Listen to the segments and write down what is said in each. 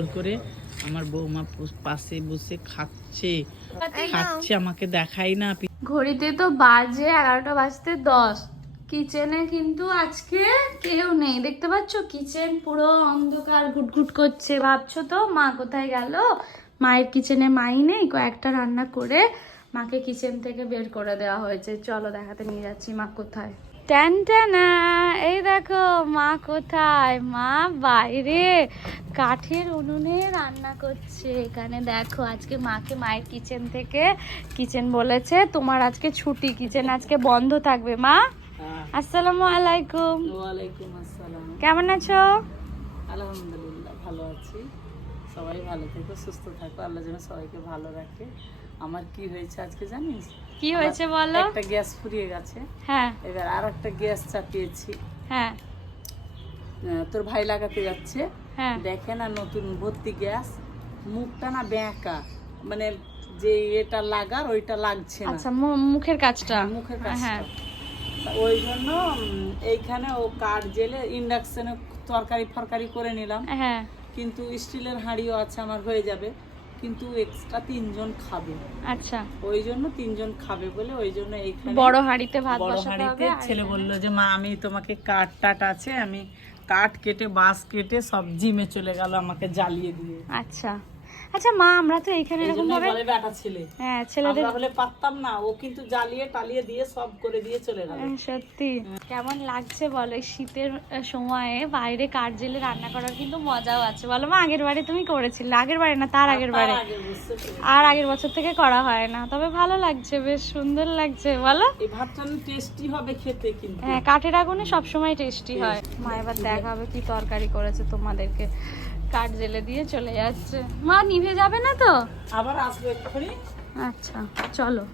সুন্দর করে আমার বৌমা পাশে বসে খাচ্ছে। খাচ্ছে আমাকে দেখাই না। ঘড়িতে তো বাজে এগারোটা বাজতে দশ। কিচেনে কিন্তু আজকে কেউ নেই। দেখতে পাচ্ছ? কিচেন পুরো অন্ধকার ঘুটঘুট করছে। ভাবছ তো মা কোথায় গেল? মায়ের কিচেনে মাই নেই। কয়েকটা রান্না করে মাকে কিচেন থেকে বের করে দেওয়া হয়েছে। চলো দেখাতে নিয়ে যাচ্ছি মা কোথায়। ট্যান ট্যানা এই দেখো মা কোথায়? মা বাইরে কাঠের উনুনে রান্না করছে এখানে। দেখো আজকে মাকে মায়ের কিচেন থেকে কিচেন বলেছে তোমার আজকে ছুটি কিচেন আজকে বন্ধ থাকবে মা। হ্যাঁ। আসসালামু আলাইকুম। ওয়ালাইকুম আসসালাম। কেমন আছো? আলহামদুলিল্লাহ ভালো আছি। সবাই ভালো থেকো সুস্থ থাকো আল্লাহ যেন সবাইকে ভালো রাখে। আমার কি হয়েছে আজকে জানিস? কি হয়েছে বলো? একটা গ্যাস ফুরিয়ে গেছে। হ্যাঁ। এবার আর একটা গ্যাস চাপিয়েছি। হ্যাঁ। তোর ভাই লাগাতে যাচ্ছে। হ্যাঁ। দেখে না নতুন ভর্তি গ্যাস। মুখটা না ব্যাঁকা মানে যে এটা লাগার ওইটা লাগছে না। আচ্ছা মুখের কাজটা। মুখের হ্যাঁ। কাজটা। ওই জন্য এইখানে ও কাঠ জেলে ইন্ডাকশনে তরকারি ফরকারি করে নিলাম। হ্যাঁ। কিন্তু স্টিলের হাঁড়িও আছে আমার হয়ে যাবে। কিন্তু এক্সট্রা তিনজন খাবে। আচ্ছা। ওই জন্য তিনজন খাবে বলে ওই জন্য এইখানে বড় হাঁড়িতে ভাত বড় বসাতে হাঁড়িতে ছেলে বলল বলল যে মা আমি তোমাকে কাট টাট আছে আমি কাট কেটে বাঁশ কেটে সব জিমে চলে গেল আমাকে জ্বালিয়ে দিয়ে। আচ্ছা। আচ্ছা মা আমরা তো এখানে এরকম ভাবে বলে বেটা ছেলে। হ্যাঁ ছেলেদের আমরা হলে পারতাম না ও কিন্তু জ্বালিয়ে টালিয়ে দিয়ে সব করে দিয়ে চলে গেল। হ্যাঁ, সত্যি। কেমন লাগছে বলো এই শীতের সময়ে বাইরে কাঠ জেলে রান্না করার কিন্তু মজাও আছে। বলো মা আগের বারে তুমি করেছিলে? আগের বারে না তার আগের বারে। আর আগের বছর থেকে করা হয় না তবে ভালো লাগছে বেশ সুন্দর লাগছে। বলো। এই ভাতটা টেস্টি হবে খেতে কিন্তু। হ্যাঁ কাঠের আগুনে সবসময় টেস্টি হয়। মা এবার দেখাবে কি তরকারি করেছে তোমাদেরকে। কাঠ জেলে দিয়ে চলে যাচ্ছে। মা নিভে যাবে না তো? আবার আসবে এক্ষুনি আচ্ছা চলো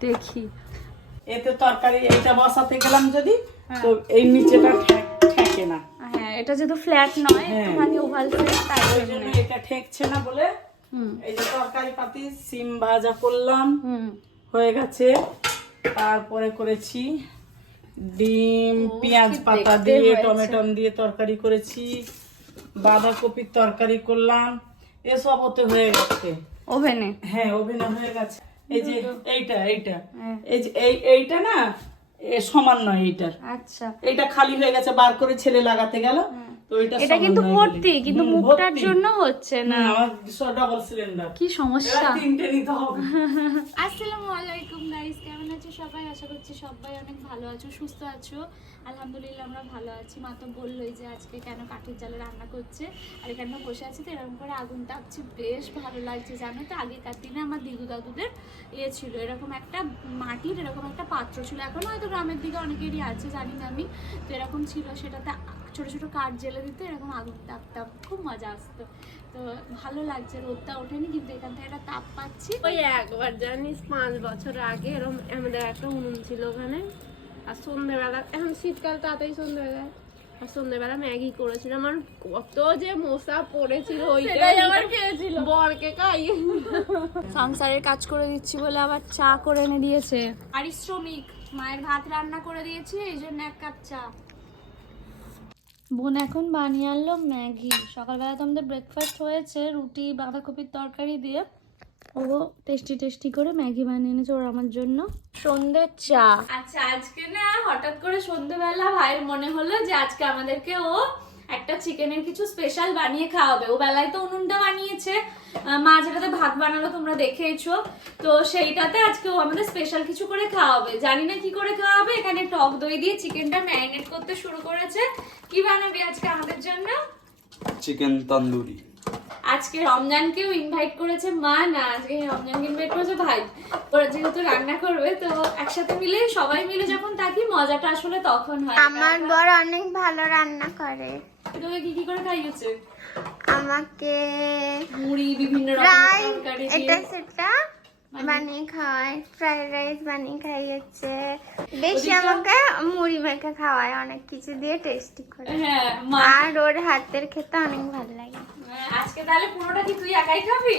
দেখি। এতে তরকারি এইটা বসাতে গেলাম যদি তো এই নিচেটা ঠেকে না। হ্যাঁ এটা যেহেতু ফ্ল্যাট নয় হ্যাঁ। একটুখানি ওভাল তাই জন্য। এটা ঠেকছে না বলে হুম। এই যে তরকারি পাতি সিম ভাজা করলাম। হুম। হয়ে গেছে। তারপরে করেছি ডিম পেঁয়াজ পাতা দিয়ে টমেটো দিয়ে তরকারি করেছি। বাঁধাকপির তরকারি করলাম এসব হতে হয়ে গেছে। ওভেনে? হ্যাঁ ওভেনে হয়ে গেছে। এই যে এইটা এইটা। হ্যাঁ। এই যে এই এইটা না সমান নয় এইটার। আচ্ছা। এইটা খালি হয়ে গেছে বার করে ছেলে লাগাতে গেল। এটা কিন্তু ভর্তি কিন্তু মুখটার জন্য হচ্ছে না। ডাবল সিলিন্ডার কি সমস্যা? তিনটে নিতে হবে। আসসালামু আলাইকুম গাইস কেমন আছো সবাই? আশা করছি সবাই অনেক ভালো আছো সুস্থ আছো। আলহামদুলিল্লাহ আমরা ভালো আছি। মা তো বললোই যে আজকে কেন কাঠের জালে রান্না করছে আর এখানে বসে আছি তো এরকম করে আগুন তাপছে বেশ ভালো লাগছে। জানো তো আগেকার দিনে আমার দিদু দাদুদের ইয়ে ছিল এরকম একটা মাটির এরকম একটা পাত্র ছিল। এখনও হয়তো গ্রামের দিকে অনেকেরই আছে জানি না আমি। তো এরকম ছিল সেটাতে ছোট ছোট কাঠ জেলে দিতে এরকম আগুন তাপতাম খুব মজা আসতো। তো ভালো লাগছে রোদটা ওঠেনি কিন্তু এখান থেকে একটা তাপ পাচ্ছি। ওই একবার জানিস পাঁচ বছর আগে এরকম আমাদের একটা উনুন ছিল ওখানে আর সন্ধ্যেবেলা এখন শীতকাল তাড়াতাড়ি সন্ধ্যে হয়ে যায় আর সন্ধ্যেবেলা ম্যাগি করেছিলাম আমার কত যে মশা পড়েছিল ওইটাই আমার খেয়েছিল। বরকে খাইয়ে সংসারের কাজ করে দিচ্ছি বলে আবার চা করে এনে দিয়েছে। পারিশ্রমিক মায়ের ভাত রান্না করে দিয়েছি এই জন্য এক কাপ চা। বোন এখন বানিয়ে আনলো ম্যাগি। সকালবেলা তো আমাদের ব্রেকফাস্ট হয়েছে, রুটি, বাঁধাকপির তরকারি দিয়ে। ও টেস্টি টেস্টি করে ম্যাগি বানিয়ে এনেছে ওর আমার জন্য। সন্ধ্যে চা। আচ্ছা আজকে না হঠাৎ করে সন্ধ্যেবেলা ভাইয়ের মনে হলো যে আজকে আমাদেরকে ও একটা চিকেনের কিছু স্পেশাল বানিয়ে খাওয়াবে। ও বেলায় তো উনুনটা বানিয়েছে। মা যেটাতে ভাত বানালো তোমরা দেখেইছো। তো সেইটাতে আজকে ও আমাদের স্পেশাল কিছু করে খাওয়াবে। জানি না কি করে খাওয়াবে। এখানে টক দই দিয়ে চিকেনটা ম্যারিনেট করতে শুরু করেছে। কি বানাবে আজকে আমাদের জন্য? চিকেন তন্দুরি আজকে রমজানকেও ইনভাইট করেছে মা না আজকে রমজানকে ইনভাইট করেছে ভাই। ওরা যেহেতু রান্না করবে তো একসাথে মিলে সবাই মিলে যখন থাকি মজাটা আসলে তখন হয়। আমার বর অনেক ভালো রান্না করে। তোকে কি কি করে খাইয়েছে? আমাকে মুড়ি বিভিন্ন রকমের তরকারি এটা সেটা বানিয়ে খাওয়ায় ফ্রাইড রাইস বানিয়ে খাইয়েছে। বেশি আমাকে মুড়ি মেখে খাওয়ায় অনেক কিছু দিয়ে টেস্টি করে। হ্যাঁ মা আর ওর হাতের খেতে অনেক ভালো লাগে। আজকে তাহলে পুরোটা কি তুই একাই খাবি?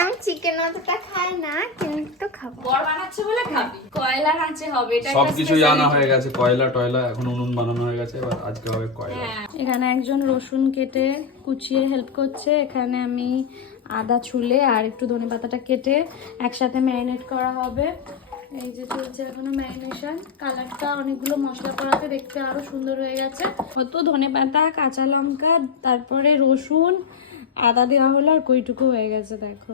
আমি চিকেন অতটা খাই না কিন্তু খাব। বর বানাচ্ছে বলে খাবি? কয়লা কাঁচে হবে এটা সব কিছুই আনা হয়ে গেছে কয়লা টয়লা এখন উনুন বানানো হয়ে গেছে এবার আজকে হবে কয়লা। এখানে একজন রসুন কেটে কুচিয়ে হেল্প করছে এখানে আমি আদা ছুলে আর একটু ধনে পাতাটা কেটে একসাথে ম্যারিনেট করা হবে। এই যে চলছে এখনও ম্যারিনেশন। কালারটা অনেকগুলো মশলা পড়াতে দেখতে আরও সুন্দর হয়ে গেছে। কত ধনে পাতা কাঁচা লঙ্কা তারপরে রসুন আদা দেওয়া হলো আর কইটুকু হয়ে গেছে দেখো।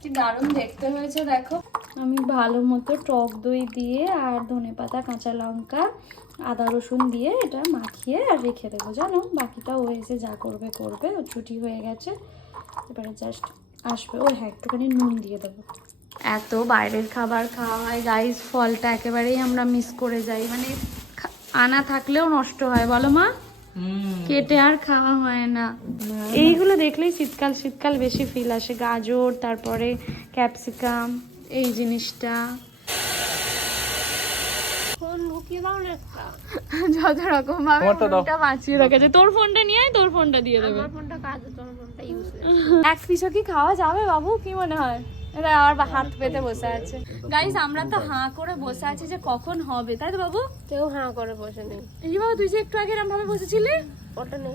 কি দারুণ দেখতে হয়েছে দেখো। আমি ভালো মতো টক দই দিয়ে আর ধনেপাতা কাঁচা লঙ্কা আদা রসুন দিয়ে এটা মাখিয়ে আর রেখে দেবো জানো? বাকিটা ও এসে যা করবে করবে ও ছুটি হয়ে গেছে। এবারে জাস্ট আসবে। ও হ্যাঁ একটুখানি নুন দিয়ে দেবো। এত বাইরের খাবার খাওয়া হয় গাইস ফলটা একেবারেই আমরা মিস করে যাই। মানে আনা থাকলেও নষ্ট হয় বলো মা? কেটে আর খাওয়া হয় না। এইগুলো দেখলেই শীতকাল শীতকাল বেশি ফিল আসে। গাজর তারপরে ক্যাপসিকাম এই জিনিসটা। যত রকম ভাবে বাঁচিয়ে রেখেছে। তোর ফোনটা নিয়ে আয় তোর ফোনটা দিয়ে দেবে। ফোনটা কাজে ইউজ এক পিসও কি খাওয়া যাবে বাবু? কি মনে হয়? এটা আর হাত পেতে বসে আছে। গাইস আমরা তো হাঁ করে বসে আছি যে কখন হবে তাই তো বাবু? কেউ হাঁ করে বসে নেই এই বাবু তুই যে একটু আগে এরকম ভাবে বসেছিলি? ওটা নেই।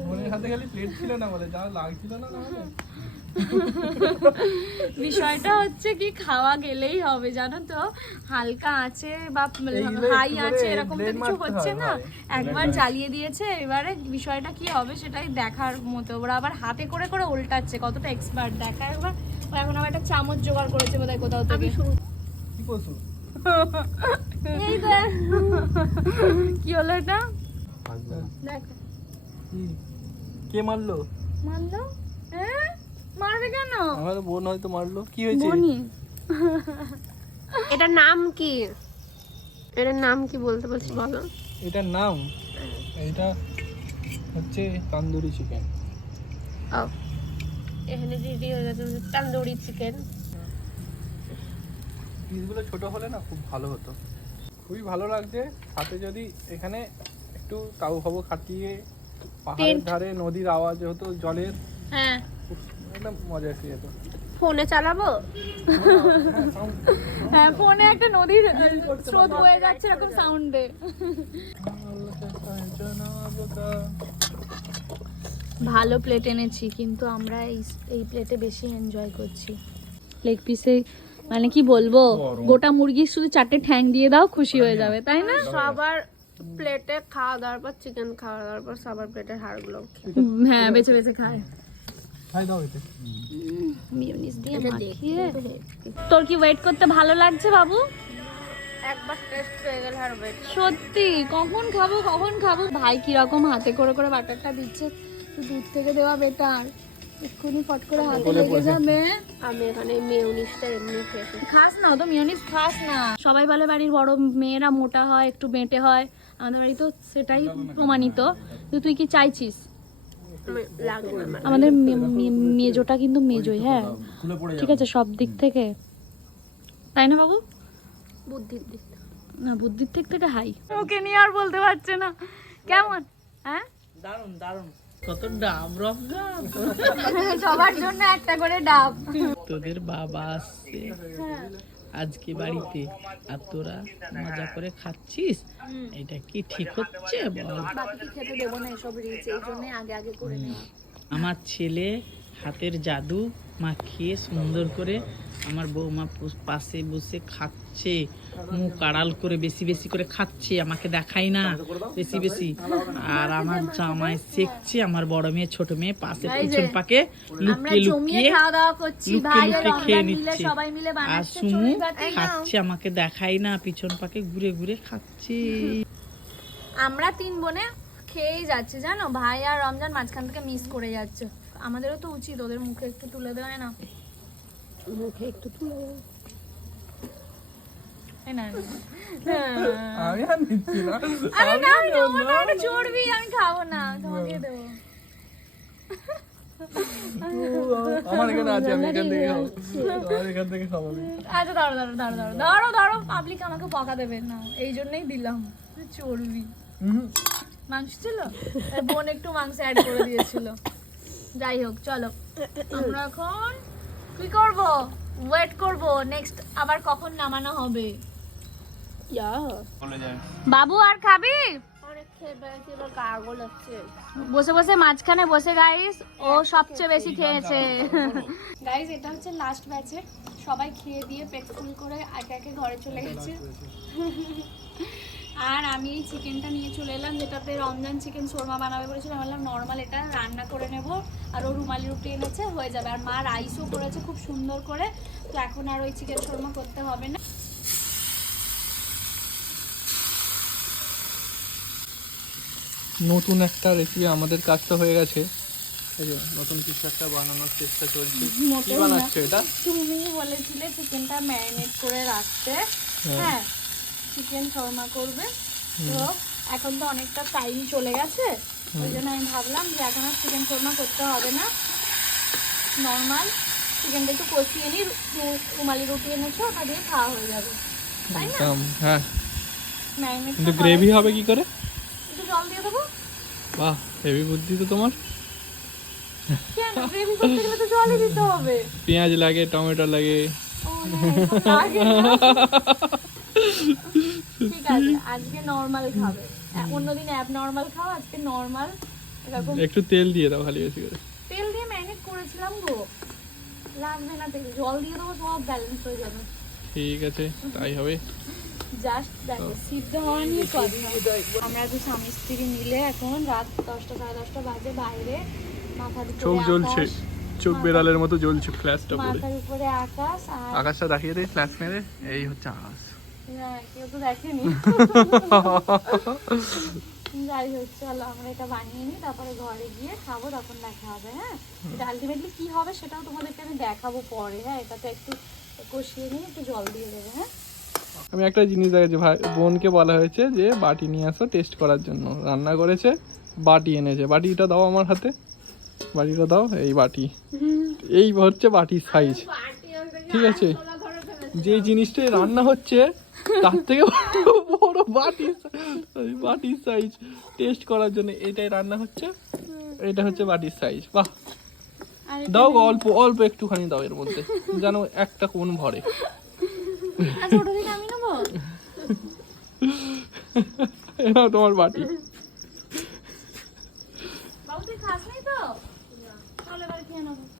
বিষয়টা হচ্ছে কি খাওয়া গেলেই হবে জানো তো? হালকা আছে বা হাই আছে এরকম তো কিছু হচ্ছে না। একবার জ্বালিয়ে দিয়েছে এবারে বিষয়টা কি হবে সেটাই দেখার মতো। ওরা আবার হাতে করে করে উল্টাচ্ছে কতটা এক্সপার্ট দেখা একবার এখন আবার একটা চামচ জোগাড় করেছে বোধহয় কোথাও থেকে। এই দেখ কি হলো এটা? কে মারলো? মারলো? মারবে কেন? আমার বোন হয়তো মারলো। কি হয়েছে? বনি। এটার নাম কি? এটার নাম কি বলতে বলছি বলো। এটার নাম? এটা হচ্ছে তান্দুরি চিকেন ও। এখানে রেডি হয়ে গেছে তান্দুরি চিকেন পিসগুলো ছোট হলে না খুব ভালো হতো। খুবই ভালো লাগছে। সাথে যদি এখানে একটু তাও ফাবু খাটিয়ে পাহাড়ের ধারে নদীর আওয়াজ হতো জলের। হ্যাঁ। মজা ফোনে চালাবো? হ্যাঁ ফোনে একটা নদীর স্রোত বয়ে যাচ্ছে এরকম সাউন্ডে ভালো প্লেট এনেছি কিন্তু আমরা এই এই প্লেটে বেশি এনজয় করছি। লেগ পিসে মানে কি বলব গোটা মুরগির শুধু চারটে ঠ্যাং দিয়ে দাও খুশি হয়ে যাবে তাই না? সবার প্লেটে খাওয়া দাওয়ার পর চিকেন খাওয়া দাওয়ার পর সবার প্লেটের হাড়গুলো হ্যাঁ বেছে বেছে খায়। দাও এতে। মিউনিস দিয়ে মাখিয়ে তোর কি ওয়েট করতে ভালো লাগছে বাবু? একবার টেস্ট পেয়ে গেলে আর wait সত্যি কখন খাব কখন খাব? ভাই কীরকম হাতে করে করে বাটারটা দিচ্ছে দূর থেকে দেওয়া বেটার এক্ষুনি ফট করে হাতে লেগে যাবে। আমি এখানে মেয়নিসটা এমনি খেয়েছি খাস না তো মিওনিস খাস না। সবাই বলে বাড়ির বড় মেয়েরা মোটা হয় একটু বেঁটে হয়। আমাদের বাড়ি তো সেটাই প্রমাণিত। তো তুই কি চাইছিস। আমাদের মেজোটা কিন্তু মেজোই হ্যাঁ। ঠিক আছে সব দিক থেকে। তাই না বাবু? বুদ্ধির দিক না বুদ্ধির দিক থেকে হাই। ওকে নিয়ে আর বলতে পারছে না। কেমন? হ্যাঁ? কত ডাব রমজান সবার জন্য একটা করে ডাব। তোদের বাবা আসছে। আজকে বাড়িতে। আর তোরা মজা করে খাচ্ছিস? এটা কি ঠিক হচ্ছে? বল। বাকি কি খেতে দেবো না এসব রিচ এই জন্য আগে আগে করে আমার ছেলে হাতের জাদু মা খেয়ে সুন্দর করে আমার বৌমা পাশে বসে খাচ্ছে। মুখ আড়াল করে বেশি বেশি করে খাচ্ছে আমাকে দেখাই না। বেশি বেশি। আর আমার জামাই শেখছে আমার বড় মেয়ে ছোট মেয়ে পাশে পিছন পাকে লুকিয়ে লুকিয়ে লুকিয়ে লুকিয়ে খেয়ে নিচ্ছে। আর সুমু খাচ্ছে আমাকে দেখাই না পিছন পাকে ঘুরে ঘুরে খাচ্ছে। আমরা তিন বোনে খেয়েই যাচ্ছি জানো? ভাই আর রমজান মাঝখান থেকে মিস করে যাচ্ছে। আমাদেরও তো উচিত ওদের মুখে একটু তুলে দেওয়া না। মুখে একটু তুলে না, না। আমি আর নিচ্ছি না। আরে না আমি নেব না এটা চড়বি আমি খাব না তোমাকে দেবো। আমার এখানে আছে আমি এখান থেকে খাব। আমার এখান থেকে খাব আচ্ছা দাঁড়ো দাঁড়ো দাঁড়ো দাঁড়ো দাঁড়ো দাঁড়ো পাবলিক আমাকে বকা দেবে। না এই জন্যই দিলাম। চড়বি হুম, মাংস ছিল? বোন একটু মাংস অ্যাড করে দিয়েছিল। যাই হোক চলো। আমরা এখন কি করব? ওয়েট করব। নেক্সট আবার কখন নামানো হবে? বাবু আর খাবি? বসে বসে মাঝখানে বসে গাইস ও সবচেয়ে বেশি খেয়েছে। গাইস এটা হচ্ছে লাস্ট ব্যাচে সবাই খেয়ে দিয়ে পেট ফুল করে একে একে ঘরে চলে গেছে। আর আমি এই চিকেনটা নিয়ে চলে এলাম যেটাতে রমজান চিকেন শোরমা বানাবে বলেছিলাম বললাম নর্মাল এটা রান্না করে নেব। আর ও রুমালি রুটি এনেছে হয়ে যাবে। আর মা রাইসও করেছে খুব সুন্দর করে। তো এখন আর ওই চিকেন শোরমা করতে হবে না। নতুন একটা রেসিপি আমাদের কাজটা হয়ে গেছে। নতুন কিছু একটা বানানোর চেষ্টা চলছে। কি নতুন এটা? তুমি বলেছিলে চিকেনটা ম্যারিনেট করে রাখতে। হ্যাঁ। চিকেন শর্মা করবে। তো এখন তো অনেকটা টাইম চলে গেছে। ওই জন্য আমি ভাবলাম যে এখন আর চিকেন শর্মা করতে হবে না। নর্মাল চিকেনটা একটু কষিয়ে নিই রুমালি রুটি এনেছো ওটা দিয়ে খাওয়া হয়ে যাবে। তাই না? হ্যাঁ। ম্যারিনেট গ্রেভি হবে কি করে? জল দিয়ে দেবো? বাহ হেভি বুদ্ধি তো তোমার। পেঁয়াজ লাগে টমেটো লাগে। এসব লাগে না। ঠিক আছে আজকে নর্মাল খাবে। অন্যদিন অ্যাব নর্মাল খাও আজকে নর্মাল এরকম। একটু তেল দিয়ে দাও খালি বেশি করে। তেল দিয়ে ম্যারিনেট করেছিলাম গো। লাগবে না তেল জল দিয়ে দেবো সব ব্যালেন্স হয়ে যাবে। ঠিক আছে তাই হবে। জাস্ট দেখো সিদ্ধ হওয়া নিয়ে কথা আমরা দু স্বামী স্ত্রী মিলে এখন রাত দশটা সাড়ে দশটা বাজে বাইরে মাথার চোখ জ্বলছে। চোখ বেড়ালের মতো জ্বলছে ফ্ল্যাশটা পড়ে মাথার উপরে আকাশ আর আকাশটা দেখিয়ে দে ফ্ল্যাশ মেরে এই হচ্ছে আকাশ। কেউ তো দেখেনি। যাই হোক চলো আমরা এটা বানিয়ে নিই তারপরে ঘরে গিয়ে খাব তখন দেখা হবে হ্যাঁ? এটা আলটিমেটলি কি হবে সেটাও তোমাদেরকে আমি দেখাবো পরে হ্যাঁ? এটাতে একটু কষিয়ে নিয়ে একটু জল দিয়ে দেবে হ্যাঁ? আমি একটা জিনিস দেখেছি ভাই বোনকে বলা হয়েছে যে বাটি নিয়ে আসো টেস্ট করার জন্য। রান্না করেছে বাটি এনেছে। বাটিটা দাও আমার হাতে। বাটিটা দাও এই বাটি। এই হচ্ছে বাটির সাইজ ঠিক আছে? যে জিনিসটা রান্না হচ্ছে তার থেকে বড় বাটির সা- বাটির সাইজ টেস্ট করার জন্য এটাই রান্না হচ্ছে। এটা হচ্ছে বাটির সাইজ বাহ! দাও অল্প অল্প একটুখানি দাও এর মধ্যে। যেন একটা কোন ভরে। আচ্ছা আমি নেব? তোমার বাটি।